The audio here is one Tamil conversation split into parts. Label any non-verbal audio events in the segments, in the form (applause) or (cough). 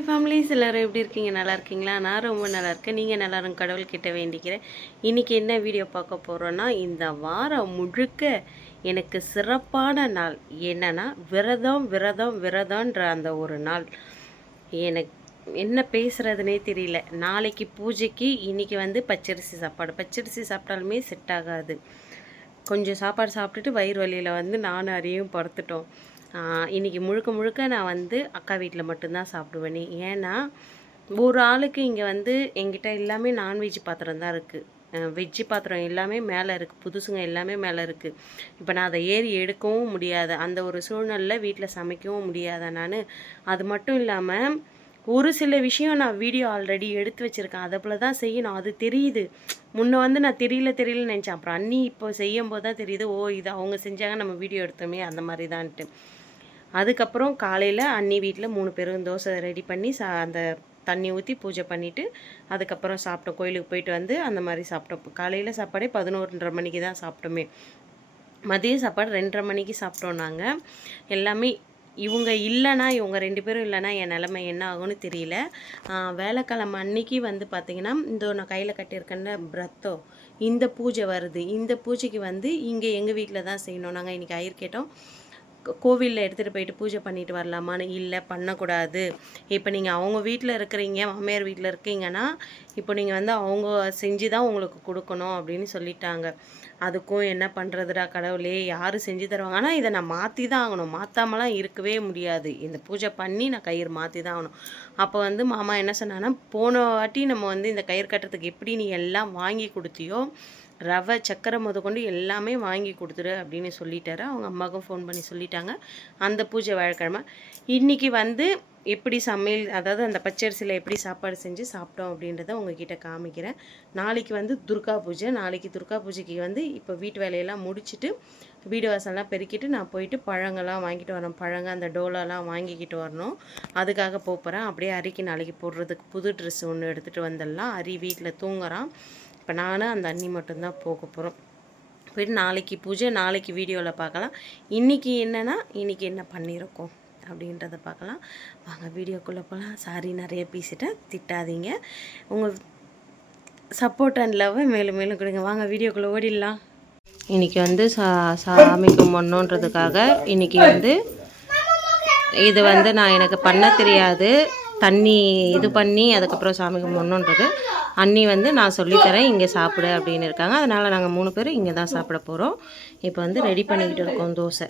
ஹாய் ஃபேமிலிஸ் எல்லோரும் எப்படி இருக்கீங்க? நல்லா இருக்கீங்களா? நான் ரொம்ப நல்லா இருக்கேன். நீங்கள் கடவுள் கடவுள்கிட்ட வேண்டிக்கிறேன். இன்றைக்கி என்ன வீடியோ பார்க்க போகிறோன்னா இந்த வாரம் முழுக்க எனக்கு சிறப்பான நாள் என்னென்னா விரதம் விரதம் விரதன்ற அந்த ஒரு நாள். எனக்கு என்ன பேசுகிறதுனே தெரியல. நாளைக்கு பூஜைக்கு இன்றைக்கி வந்து பச்சரிசி சாப்பாடு. பச்சரிசி சாப்பிட்டாலுமே செட் ஆகாது. கொஞ்சம் சாப்பாடு சாப்பிட்டுட்டு வயிறு வலியில் வந்து நானும் அரியும் படுத்துட்டோம். இன்றைக்கி இன்னைக்கு முழுக்க முழுக்க நான் வந்து அக்கா வீட்டில் மட்டும்தான் சாப்பிடுவேனே. ஏன்னா ஒரு ஆளுக்கு இங்கே வந்து எங்கிட்ட எல்லாமே நான்வெஜ் பாத்திரம் தான் இருக்குது வெஜ்ஜு பாத்திரம் எல்லாமே மேலே இருக்குது புதுசுங்க எல்லாமே மேலே இருக்குது இப்போ நான் அதை ஏறி எடுக்கவும் முடியாது. அந்த ஒரு சூழ்நிலையில் வீட்டில் சமைக்கவும் முடியாத நான். அது மட்டும் இல்லாமல் ஒரு சில விஷயம் நான் வீடியோ ஆல்ரெடி எடுத்து வச்சுருக்கேன். அதை போல தான் செய்யணும். அது தெரியுது. முன்ன வந்து நான் தெரியல தெரியல நினச்சேன். அப்புறம் அண்ணி இப்போ செய்யும்போது தான் தெரியுது. ஓ இது அவங்க செஞ்சாங்க. நம்ம வீடியோ எடுத்தோமே அந்த மாதிரி தான்ட்டு. அதுக்கப்புறம் காலையில் அன்னி வீட்டில் மூணு பேரும் தோசை ரெடி பண்ணி சா அந்த தண்ணி ஊற்றி பூஜை பண்ணிவிட்டு அதுக்கப்புறம் சாப்பிட்டோம். கோயிலுக்கு போயிட்டு வந்து அந்த மாதிரி சாப்பிட்டோம். காலையில் சாப்பாடே பதினோருன்றரை மணிக்கு தான் சாப்பிட்டோமே. மதிய சாப்பாடு ரெண்டரை மணிக்கு சாப்பிட்டோம் நாங்கள் எல்லாமே இவங்க இல்லைன்னா இவங்க ரெண்டு பேரும் இல்லைன்னா என் நிலமை என்ன ஆகும்னு தெரியல. வேலைக்கிழமை அன்னைக்கு வந்து பார்த்திங்கன்னா இந்த நான் கையில் கட்டியிருக்கேன்ல பிரத்தோ இந்த பூஜை வருது. இந்த பூஜைக்கு வந்து இங்கே எங்கள் வீட்டில் தான் செய்யணும். நாங்கள் இன்றைக்கி ஐயர் கேட்டோம். கோவிலில் எடுத்துகிட்டு போயிட்டு பூஜை பண்ணிட்டு வரலாமான்னு இல்லை பண்ணக்கூடாது. இப்போ நீங்கள் அவங்க வீட்டில் இருக்கிறீங்க மாமியார் வீட்டில் இருக்கீங்கன்னா இப்போ நீங்கள் வந்து அவங்க செஞ்சு தான் உங்களுக்கு கொடுக்கணும் அப்படின்னு சொல்லிட்டாங்க. அதுக்கும் என்ன பண்ணுறதுடா கடவுளே யார் செஞ்சு தருவாங்க? ஆனால் இதை நான் மாற்றி தான் ஆகணும். மாற்றாமலாம் இருக்கவே முடியாது. இந்த பூஜை பண்ணி நான் கயிறு மாற்றி தான் ஆகணும். அப்போ வந்து மாமா என்ன சொன்னாங்கன்னா போன வாட்டி நம்ம வந்து இந்த கயிறு கட்டுறதுக்கு எப்படி நீ எல்லாம் வாங்கி கொடுத்தியோ ரவை சக்கரை முதற்கொண்டு எல்லாமே வாங்கி கொடுத்துரு அப்படின்னு சொல்லிட்டாரு. அவங்க அம்மாவுக்கும் ஃபோன் பண்ணி சொல்லிட்டாங்க. அந்த பூஜை வியாழக்கிழமை. இன்றைக்கி வந்து எப்படி சமையல் அதாவது அந்த பச்சரிசியில் எப்படி சாப்பாடு செஞ்சு சாப்பிட்டோம் அப்படின்றத உங்ககிட்ட காமிக்கிறேன். நாளைக்கு வந்து துர்கா பூஜை. நாளைக்கு துர்கா பூஜைக்கு வந்து இப்போ வீட்டு வேலையெல்லாம் முடிச்சுட்டு வீடு வாசல்லாம் பெருக்கிட்டு நான் போயிட்டு பழங்கள்லாம் வாங்கிட்டு வரேன் பழங்க அந்த டோலாலாம் வாங்கிக்கிட்டு வரணும். அதுக்காக போகிறேன் அப்படியே அரிக்கு நாளைக்கு போடுறதுக்கு புது ட்ரெஸ் ஒன்று எடுத்துகிட்டு வந்துடலாம். அரி வீட்டில் தூங்குறான். இப்போ நானும் அந்த அண்ணி மட்டும்தான் போக போகிறோம் போயிட்டு நாளைக்கு பூஜை நாளைக்கு வீடியோவில் பார்க்கலாம். இன்றைக்கி என்னென்னா இன்றைக்கி என்ன பண்ணியிருக்கோம் அப்படின்றத பார்க்கலாம். வாங்க வீடியோக்குள்ளே போகலாம் சாரி நிறைய பேசிட்டேன். திட்டாதீங்க. உங்கள் சப்போர்ட் அண்ட் லவ்வை மேலும் மேலும் கொடுங்க. வாங்க வீடியோக்குள்ளே ஓடிடலாம். இன்றைக்கி வந்து சா சாமி கும்பிட்ணுன்றதுக்காக இன்றைக்கி வந்து இது வந்து நான் எனக்கு பண்ண தெரியாது. தண்ணி இது பண்ணி அதுக்கப்புறம் சாமி கும்பிடணுன்றது. அண்ணி வந்து நான் சொல்லித்தரேன் இங்கே சாப்பிடு அப்படின்னு இருக்காங்க. அதனால் நாங்கள் மூணு பேரும் இங்கே தான் சாப்பிட போகிறோம் இப்போ வந்து ரெடி பண்ணிக்கிட்டு இருக்கோம் தோசை.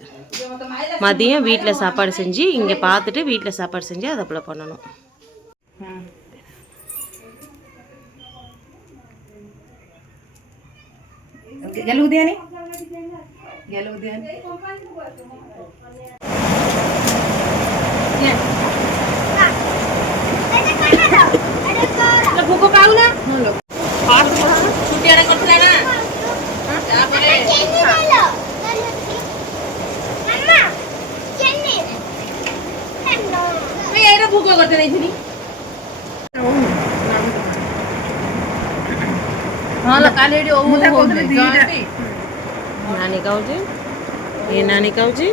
மதியம் வீட்டில் சாப்பாடு செஞ்சு இங்கே பார்த்துட்டு வீட்டில் சாப்பாடு செஞ்சு அதை பண்ணணும். గెలువు ముగ్గు కావునా এটা ভুগো করতে নেই કાલે નાની કાવજી એ નાની કાવજી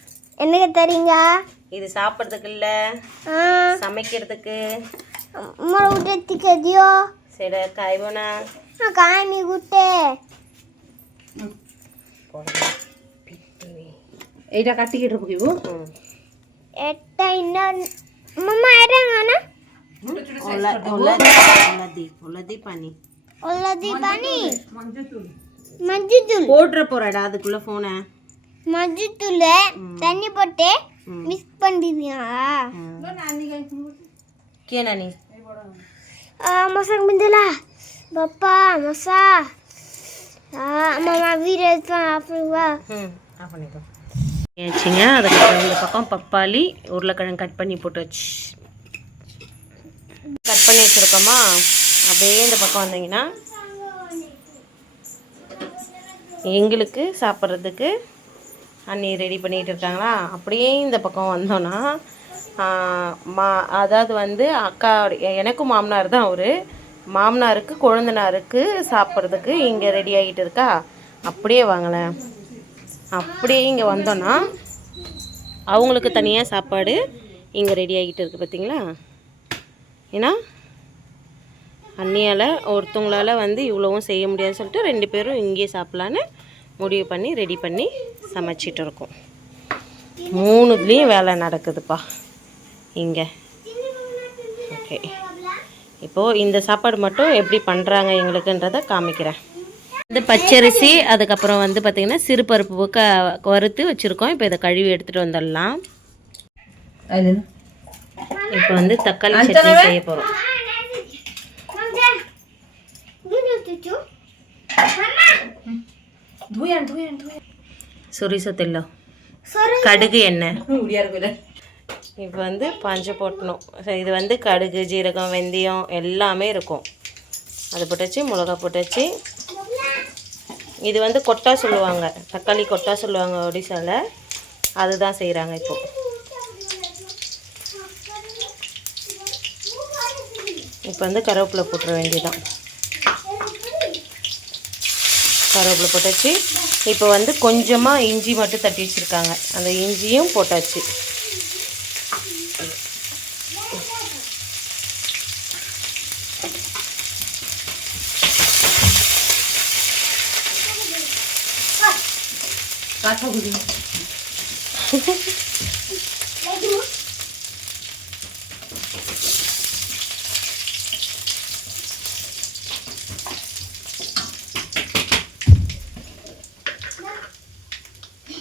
என்னங்க தரீங்க இது சாப்பிட்றதுக்கு இல்லை. சமைக்கிறதுக்கு. அம்மா ஊட்டத்துக்கு எதையோ சரி காய்வோனா காமி குட்டே এইটা কাটিকে ঢুকিব এটা ইনা মামা এটা না ওলা ওলা দি போடுற போறடா அதுக்குள்ள போனேன் மஞ்சத்தூள் தண்ணி போட்டு மிக்ஸ் பண்ணிடுவீங்களா கே நானி மசாங்க பிந்தலா பப்பா மசா மாமா வீடு எடுத்து வா ம் ஆஃப் பண்ணிக்கோ ஏச்சுங்க அதுக்கப்புறம் இந்த பக்கம் பப்பாளி உருளைக்கிழங்கு கட் பண்ணி போட்டு வச்சு. கட் பண்ணி வச்சுருக்கோமா? அப்படியே இந்த பக்கம் வந்தீங்கன்னா எங்களுக்கு சாப்பிட்றதுக்கு அண்ணி ரெடி பண்ணிகிட்டு இருக்காங்களா? அப்படியே இந்த பக்கம் வந்தோன்னா மா அதாவது வந்து அக்கா எனக்கும் மாமனார் தான் அவர். மாமனாருக்கு கொழுந்தனாருக்கு சாப்பிட்றதுக்கு இங்கே ரெடி ஆகிட்டு இருக்கா? அப்படியே வாங்களேன். அப்படியே இங்கே வந்தோன்னா அவங்களுக்கு தனியாக சாப்பாடு இங்கே ரெடி ஆகிட்டு இருக்குது பார்த்தீங்களா ஏன்னா அண்ணியால் ஒருத்தவங்களால் வந்து இவ்வளவும் செய்ய முடியாதுன்னு சொல்லிட்டு ரெண்டு பேரும் இங்கேயே சாப்பிட்லான்னு முடிவு பண்ணி ரெடி பண்ணி சமைச்சிட்டு இருக்கோம். மூணுலேயும் வேலை நடக்குதுப்பா. இங்கே. ஓகே இப்போது இந்த சாப்பாடு மட்டும் எப்படி பண்ணுறாங்க எங்களுக்குன்றதை காமிக்கிறேன். இந்த பச்சரிசி அதுக்கப்புறம் வந்து பார்த்திங்கன்னா சிறுபருப்பு க வறுத்து வச்சுருக்கோம். இப்போ இதை கழுவி எடுத்துகிட்டு வந்துடலாம். இப்போ வந்து தக்காளி சட்னி செய்ய போகிறோம் Mama! சொரிசோ தெல்லம் கடுகு என்ன? இப்போ வந்து பஞ்சு போட்டணும். இது வந்து கடுகு ஜீரகம் வெந்தயம் எல்லாமே இருக்கும். அது போட்டாச்சு மிளகா போட்டாச்சு. இது வந்து கொட்டா சொல்லுவாங்க. தக்காளி கொட்டா சொல்லுவாங்க ஒடிசாவில் அதுதான் செய்கிறாங்க இப்போது இப்போ வந்து கருவேப்பிலை போட்டுற வேண்டியதான் கருவேப்பிலை போட்டாச்சு. இப்போ வந்து கொஞ்சமாக இஞ்சி மட்டும் தட்டி வச்சுருக்காங்க. அந்த இஞ்சியும் போட்டாச்சு. काठा (laughs)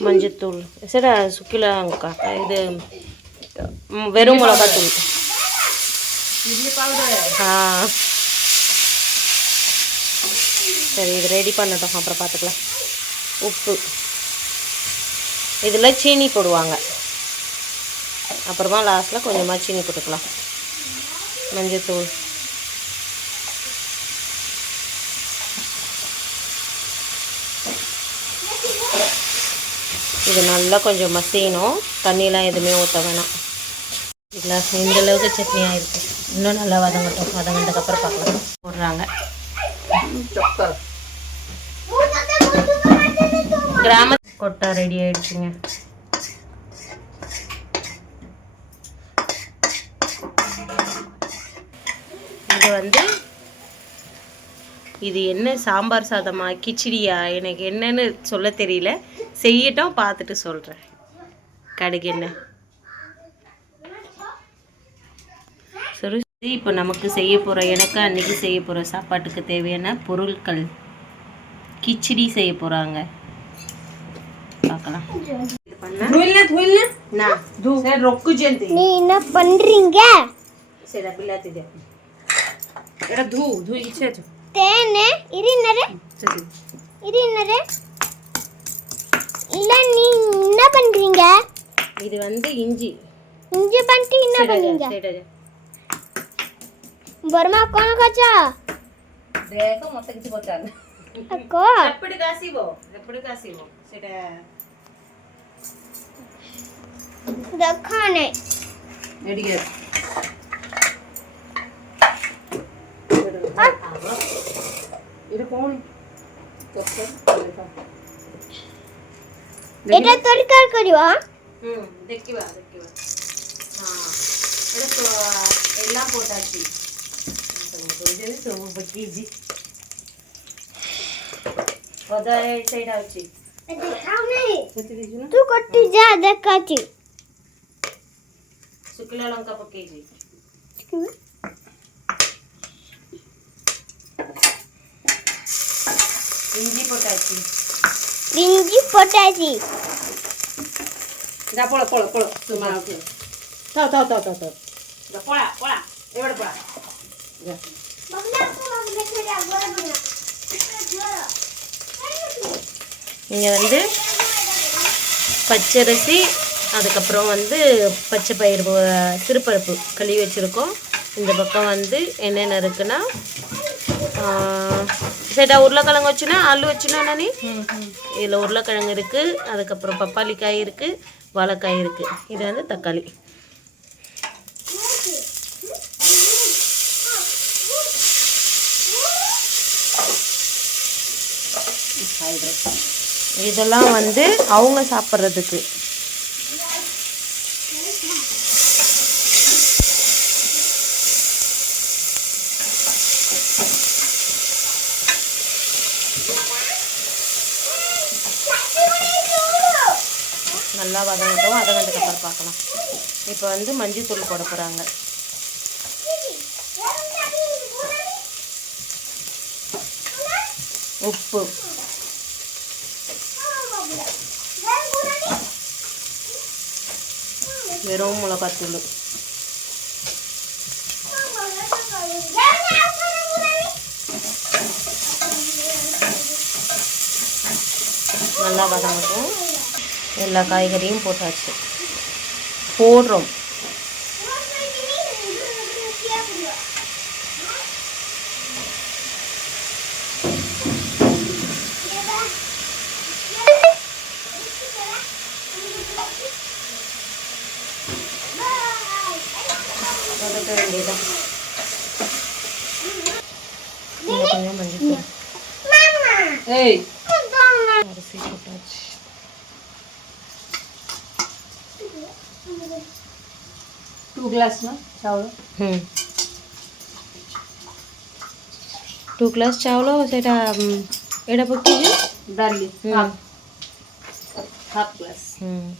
மஞ்சத்தூள். சரி சுக்கிலாங்கக்கா இது வெறும் மிளகாத்தூள் ஆ. சரி இது ரெடி பண்ணட்டும். அப்புறம் பார்த்துக்கலாம் உப்பு. இதில் சீனி போடுவாங்க. அப்புறமா லாஸ்ட்டில் கொஞ்சமாக சீனி போட்டுக்கலாம். மஞ்சத்தூள். இது நல்லா கொஞ்சம் மசியணும். தண்ணியெலாம் எதுவுமே ஊற்ற வேணாம். இல்லை இந்த அளவுக்கு சட்னி ஆகிருக்கு இன்னும் நல்லா வதங்கட்டும் வதங்கினதுக்கப்புறம் பார்க்கலாம். போடுறாங்க. கிராம கொட்டா ரெடி ஆயிடுச்சுங்க. இது வந்து இது என்ன சாம்பார் சாதமா கிச்சடியா எனக்கு என்னன்னு சொல்ல தெரியல. செய்யட்டும் பார்த்துட்டு சொல்கிறேன் கடுகு என்ன? சுருசி இப்போ நமக்கு செய்ய போகிற எனக்கு அன்றைக்கி செய்ய போகிற சாப்பாட்டுக்கு தேவையான பொருட்கள். கிச்சடி செய்ய போகிறாங்க பார்க்கலாம். என்ன? பண்றீங்க? சரி அப்படிலாம் தெரியாது தேனு இருநரு இருநரு. இல்ல நீ என்ன பண்றீங்க? இது வந்து இஞ்சி. இஞ்சி பண்ணிட்டு என்ன பண்ணீங்க বর্মা কোন কাজ দেখো মতে কিছু করতে হবে কো এপড়ি কাসিব এপড়ি কাসিব সেটা দেখো এটা কোন এটা তরকার করিবা হুম দেখিবা দেখিবা হ্যাঁ এটা তো এলা পোটাছি ఇది సోపు కేజీ పదా సైడ్ అవుచి తూ కొట్టి జా దక్కాచి శుక్ల లంక పక్కేజీ போட்டாச்சு. இஞ்சி போட்டாச்சு. இதா போல போல போல சும்மா தா தா தா தா தா. இதா போல போல எவ்வளவு போல நீங்கள் வந்து பச்சரிசி அதுக்கப்புறம் வந்து பச்சை பயிறு சிறுபருப்பு கழுவி வச்சுருக்கோம். இந்த பக்கம் வந்து என்னென்ன இருக்குன்னா சேட்டா உருளைக்கிழங்கு வச்சுனா ஆலு வச்சுனா நானே இதில் உருளைக்கிழங்கு இருக்குது அதுக்கப்புறம் பப்பாளி காய் இருக்குது வாழைக்காய் இருக்குது இது வந்து தக்காளி. இதெல்லாம் வந்து அவங்க சாப்பிட்றதுக்கு. நல்லா வதங்கட்டும். வதங்கினதுக்கு அப்புறம் பார்க்கலாம். இப்போ வந்து மஞ்சத்தூள் போட போகிறாங்க உப்பு. வெறும் மிளகாத்தூள். நல்லா வதங்கட்டும். எல்லா காய்கறியும் போட்டாச்சு. போடுறோம். வதக்க வேண்டியதான் இன்னும் கொஞ்சம் மஞ்சள் ஏய் टू ग्लास ना चावल हम्म टू ग्लास चावल और सेटा एडा पकी जे डाली half half glass hmm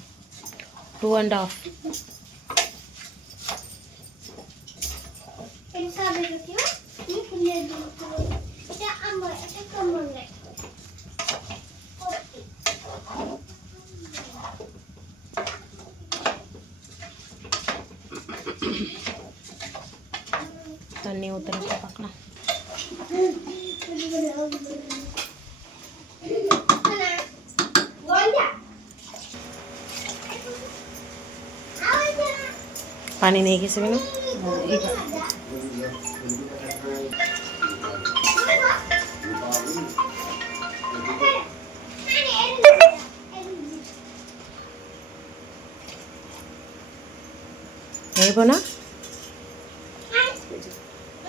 two and half इन सारे को क्यों नहीं खुले दो तो ये अम्मा ये कम नहीं निकालनी उतर का पकना पानी नहीं किसी में নেব না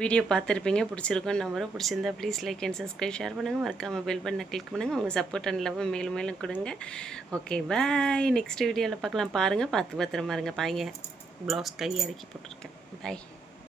வீடியோ பார்த்துருப்பீங்க பிடிச்சிருக்கோம் நம்பரும் பிடிச்சிருந்தா please like and subscribe share பண்ணுங்கள் மறக்காமல் பெல் பண்ண கிளிக் பண்ணுங்கள் உங்கள் சப்போர்ட் அண்ட் லவ் மேலும் மேலும் கொடுங்க. ஓகே பாய் நெக்ஸ்ட் வீடியோவில் பார்க்கலாம். பாருங்கள் பார்த்து பத்திரமா இருங்க. பாய்ங்க ப்ளவுஸ் கை இறக்கி போட்டிருக்கேன். பாய்